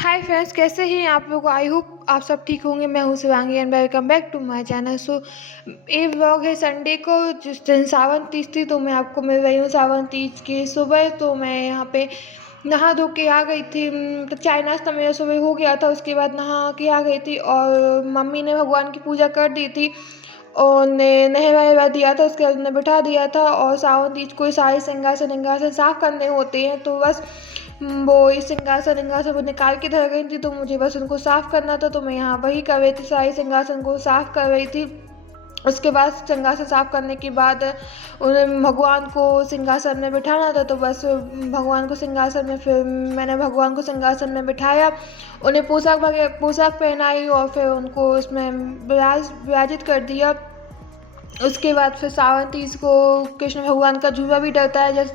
Hi friends, कैसे हैं आप लोग। आई होप आप सब ठीक होंगे। मैं हूं Shivangi and welcome back to my channel. ये व्लॉग है संडे को, जिस दिन सावन तीज थी। तो मैं आपको मिल रही हूँ सावन तीज की सुबह। तो मैं यहाँ पे नहा धो के आ गई थी। तो चाय नाश्ता मेरा सुबह हो गया था। उसके बाद नहा के आ गई थी और मम्मी ने भगवान की पूजा कर दी थी और ने नहवा दिया था। उसके बाद उन्हें बिठा दिया था। और सावन तीज को सारे सिंगासन साफ करने होते हैं। तो बस वो इस सिंगासन वो निकाल के धर गई थी। तो मुझे बस उनको साफ़ करना था। तो मैं यहाँ वही कर रही थी, सारे सिंगासन को साफ़ कर रही थी। उसके बाद सिंहासन साफ करने के बाद उन्हें भगवान को सिंहासन में बिठाना था। तो बस भगवान को सिंहासन में फिर मैंने भगवान को सिंहासन में बिठाया, उन्हें पोशाक पहनाई और फिर उनको उसमें विराजित कर दिया। उसके बाद फिर सावन तीज को कृष्ण भगवान का झूला भी डलता है।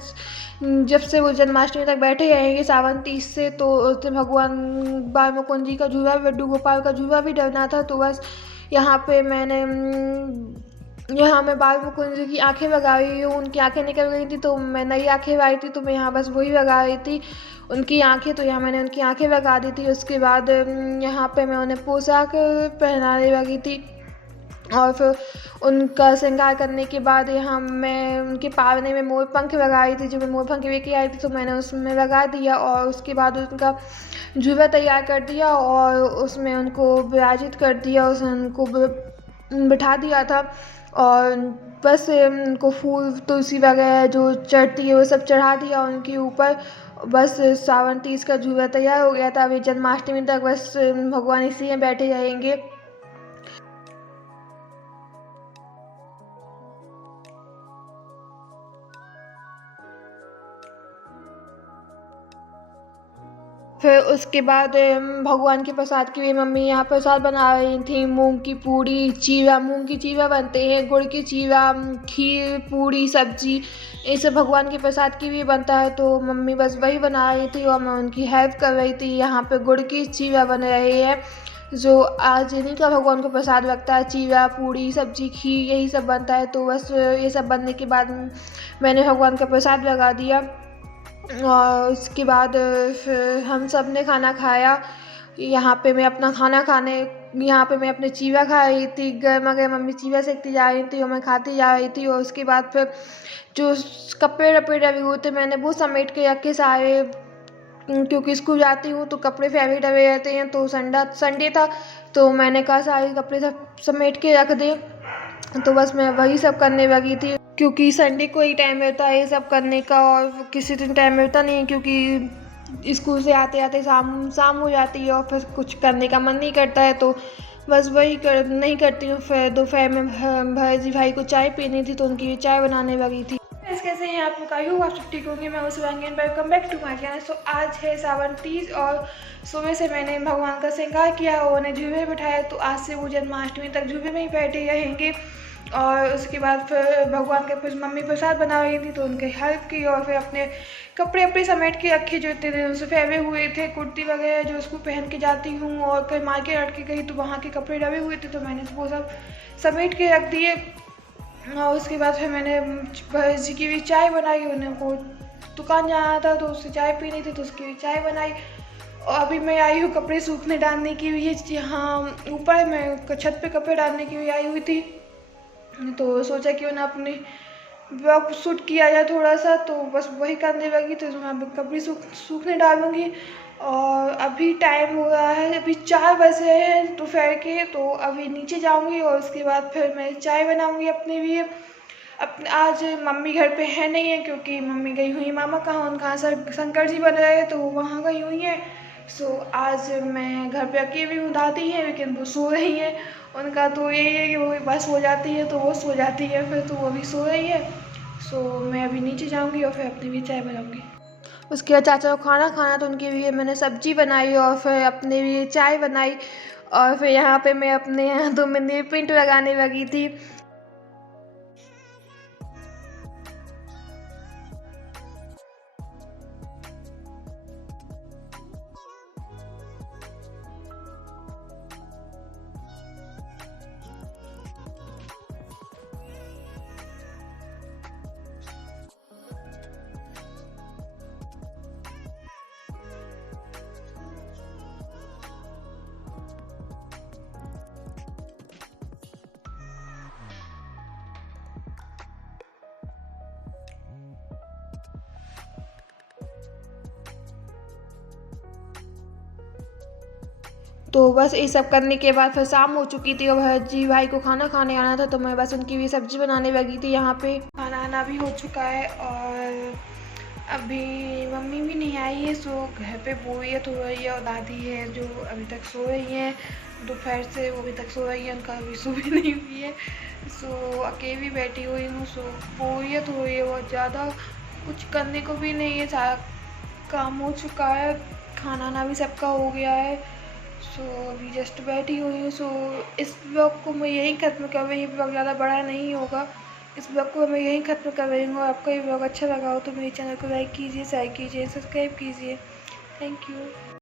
जब से वो जन्माष्टमी तक बैठे रहेंगे सावन तीज से, तो उस दिन भगवान बाल मुकुंद जी का झूला, लड्डू गोपाल का झूला भी डलना था। तो बस यहाँ पे यहाँ मैं बाल मुकुंद जी की आंखें लगा रही हूँ। उनकी आंखें निकल गई थी तो मैं नई आंखें लगाई थी। तो मैं यहाँ बस वही लगा रही थी उनकी आंखें। तो यहाँ मैंने उनकी आंखें लगा दी थी। उसके बाद यहाँ पे मैं उन्हें पोशाक पहनाने लगी थी और फिर उनका श्रृंगार करने के बाद यहाँ मैं उनके पावने में मोर पंख लगाई थी। जो मैं मोर पंख लेके आई थी तो मैंने उसमें लगा दिया और उसके बाद उनका झूला तैयार कर दिया और उसमें उनको विराजित कर दिया, उसमें उनको बिठा दिया था। और बस उनको फूल तुलसी वगैरह जो चढ़ती है वो सब चढ़ा दिया उनके ऊपर। बस सावन तीज का झूला तैयार हो गया था। अभी जन्माष्टमी तक बस भगवान इसी में बैठे रहेंगे। फिर उसके बाद भगवान के प्रसाद के लिए मम्मी यहाँ प्रसाद बना रही थी। मूंग की पूड़ी, चीरा, मूंग की चीरा बनते हैं, गुड़ की चीरा, खीर, पूड़ी, सब्जी, ये सब भगवान के प्रसाद के लिए बनता है। तो मम्मी बस वही बना रही थी और मैं उनकी हेल्प कर रही थी। यहाँ पे गुड़ की चीरा बन रही है, जो आज इन्हीं का भगवान को प्रसाद लगता है। चीरा, पूड़ी, सब्जी, खीर, यही सब बनता है। तो बस ये सब बनने के बाद मैंने भगवान का प्रसाद लगा दिया और उसके बाद फिर हम सब ने खाना खाया। यहाँ पे मैं अपने चीवा खा रही थी। गर्मा गर्म मम्मी चीवा सेकती जा रही थी और मैं खाती जा रही थी। और उसके बाद फिर जो कपड़े वपड़े डले हुए थे मैंने वो समेट के रखे सारे, क्योंकि स्कूल जाती हूँ तो कपड़े फैले डले रहते हैं। तो संडे था तो मैंने कहा सारे कपड़े सब समेट के रख दे। तो बस मैं वही सब करने लगी थी, क्योंकि संडे को ही टाइम मिलता है ये सब करने का और किसी दिन टाइम मिलता नहीं है। क्योंकि स्कूल से आते आते शाम हो जाती है और फिर कुछ करने का मन नहीं करता है। तो बस वही नहीं करती हूँ। फिर दोपहर में भाई को चाय पीनी थी तो उनकी चाय बनाने लगी थी। कैसे हैं आप लोग। आई होप आप सब ठीक होंगे। मैं उस welcome back to my channel. आज है सावन तीज और सुबह से मैंने भगवान का श्रृंगार किया और उन्हें झूले बिठाया। तो आज से वो जन्माष्टमी तक झूले में ही बैठे रहेंगे। और उसके बाद फिर भगवान के फिर मम्मी प्रसाद बना रही थी तो उनके हेल्प की और फिर अपने कपड़े समेट के रखे जो थे उनसे फैले हुए थे, कुर्ती वगैरह जो उसको पहन के जाती हूँ। और कहीं मार्केट हट के गई तो वहाँ के कपड़े डले हुए थे तो मैंने वो सब समेट के रख दिए। और उसके बाद फिर मैंने भैंस जी की भी चाय बनाई। उन्हें को दुकान जाना था तो उससे चाय पीनी थी तो उसकी भी चाय बनाई। और अभी मैं आई हूँ कपड़े सूखने डालने की हुई, यहाँ ऊपर मैं छत पे कपड़े डालने की हुई आई हुई थी। तो सोचा कि उन्हें अपने ब्लॉग शूट किया जाए थोड़ा सा, तो बस वही करने लगी। तो मैं कपड़े सूखने डालूँगी। और अभी टाइम हो रहा है, अभी 4 बजे हैं दोपहर के। तो अभी नीचे जाऊँगी और उसके बाद फिर मैं चाय बनाऊँगी अपने लिए। आज मम्मी घर पे है नहीं है, क्योंकि मम्मी गई हुई मामा कहाँ, उनका शंकर जी बन रहे हैं तो वहाँ गई हुई हैं। आज मैं घर पे अकेली हूँ, दादी है लेकिन वो सो रही हैं। उनका तो यही है कि वो बस हो जाती है तो वो सो जाती है, फिर तो वो अभी सो रही है। मैं अभी नीचे जाऊँगी और फिर अपनी भी चाय बनाऊँगी। उसके बाद चाचा को खाना तो उनके लिए मैंने सब्जी बनाई और फिर अपने लिए चाय बनाई। और फिर यहाँ पे मैं अपने हाथों में नेल पेंट लगाने लगी थी। तो बस ये सब करने के बाद फिर शाम हो चुकी थी और जी भाई को खाना खाने आना था, तो मैं बस उनकी भी सब्ज़ी बनाने लगी थी। यहाँ पे खाना आना भी हो चुका है और अभी मम्मी भी नहीं आई है, सो घर पे बोरियत हो रही है और दादी है जो अभी तक सो रही हैं दोपहर से, वो अभी तक सो रही है, उनका अभी सुबह नहीं हुई है। सो अकेली बैठी हुई हूँ, सो बोरियत हो रही है बहुत ज़्यादा, कुछ करने को भी नहीं है, सारा काम हो चुका है, खाना ना भी सबका हो गया है। सो अभी जस्ट बैठी हुई हूँ। सो इस ब्लॉग को मैं यहीं ख़त्म कर रही हूँ, ये ब्लॉग ज़्यादा बड़ा नहीं होगा, इस ब्लॉग को मैं यहीं ख़त्म कर रही हूँ। आपको ये ब्लॉग अच्छा लगा हो तो मेरे चैनल को लाइक कीजिए, शेयर कीजिए, सब्सक्राइब कीजिए। Thank you.